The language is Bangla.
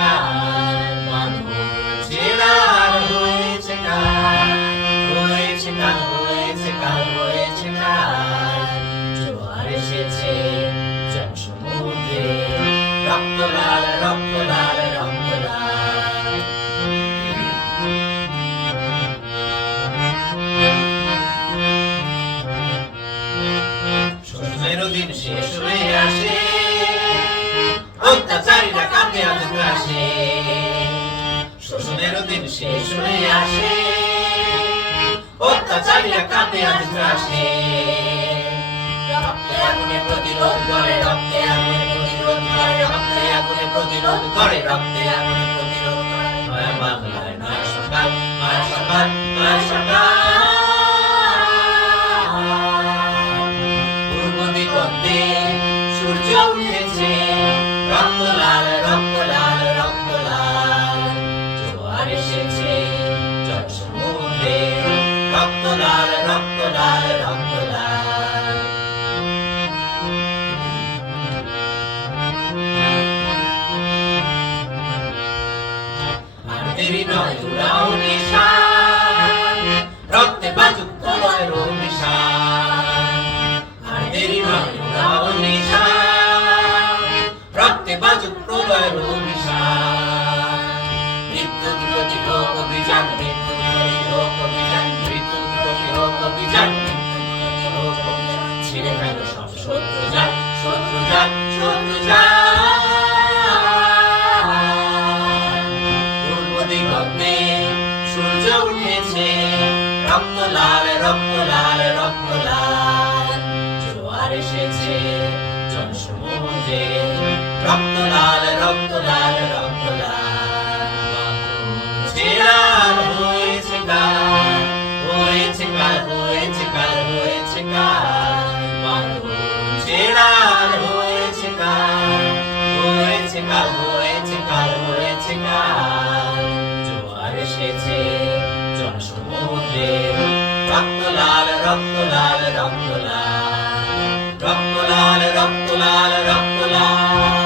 কাল বাঁধন ছেড়ার হয়েছে কাল, হয়েছে কাল, হয়েছে কাল, হয়েছে কাল। জোয়ার এসেছে জনসমুদ্রে, রক্ত লাল, রক্ত লাল, রক্ত লাল। শোষণেরও দিন শেষ হয়ে আসে, অত্যাচারীরা কাঁপে আজ ত্রাসে। শোষণেরও দিন শেষ হয়ে আসে, অত্যাচারীরা কাঁপে আজ ত্রাসে। রক্তে আগুনে প্রতিরোধ করে, রক্তে আগুনে প্রতিরোধ করে, রক্তে আগুনে প্রতিরোধ করে, রক্তে আগুনে প্রতিরোধ করে। নয়া বাংলায় নয়া সকাল, নয়া সকাল, নয়া সকাল। পূর্ব দিগন্তে সূর্য উঠেছে, রক্ত লাল, রক্ত লাল, রক্ত লাল। জোয়ার এসেছে জনসমুদ্রে, রক্ত লাল, রক্ত লাল, রক্ত লাল। আর দেরি নয় উড়াও নিশান, রক্তে বাজুক প্রলয়ের নিশান। আর দেরি নয় উড়াও নিশান, রক্তে বাজুক প্রলয়ের নিশান। মৃত্যু প্রতিরোধ অভিযান, মৃত্যু প্রতিরোধ অভিযান, মৃত্যু প্রতিরোধ অভিযান, ছিঁড়ে ফেল সব শত্রু যান, শত্রু যান, শত্রু যান। পূর্ব দিগন্তে সূর্য উঠেছে, রক্ত লাল, রক্ত লাল, রক্ত লাল। জোয়ার এসেছে জনসমুদ্রে, রক্ত লাল, রক্ত লাল, রক্ত লাল। বাঁধন ছেড়ার হয়েছে কাল, হয়েছে কাল, হয়েছে কাল, হয়েছে কাল। বাঁধন ছেড়ার হয়েছে কাল, হয়েছে কাল, হয়েছে কাল, হয়েছে কাল। জোয়ার এসেছে জনসমুদ্রে, রক্ত লাল, রক্ত লাল, রক্ত লাল, রক্ত লাল, রক্ত লাল, রক্ত লাল।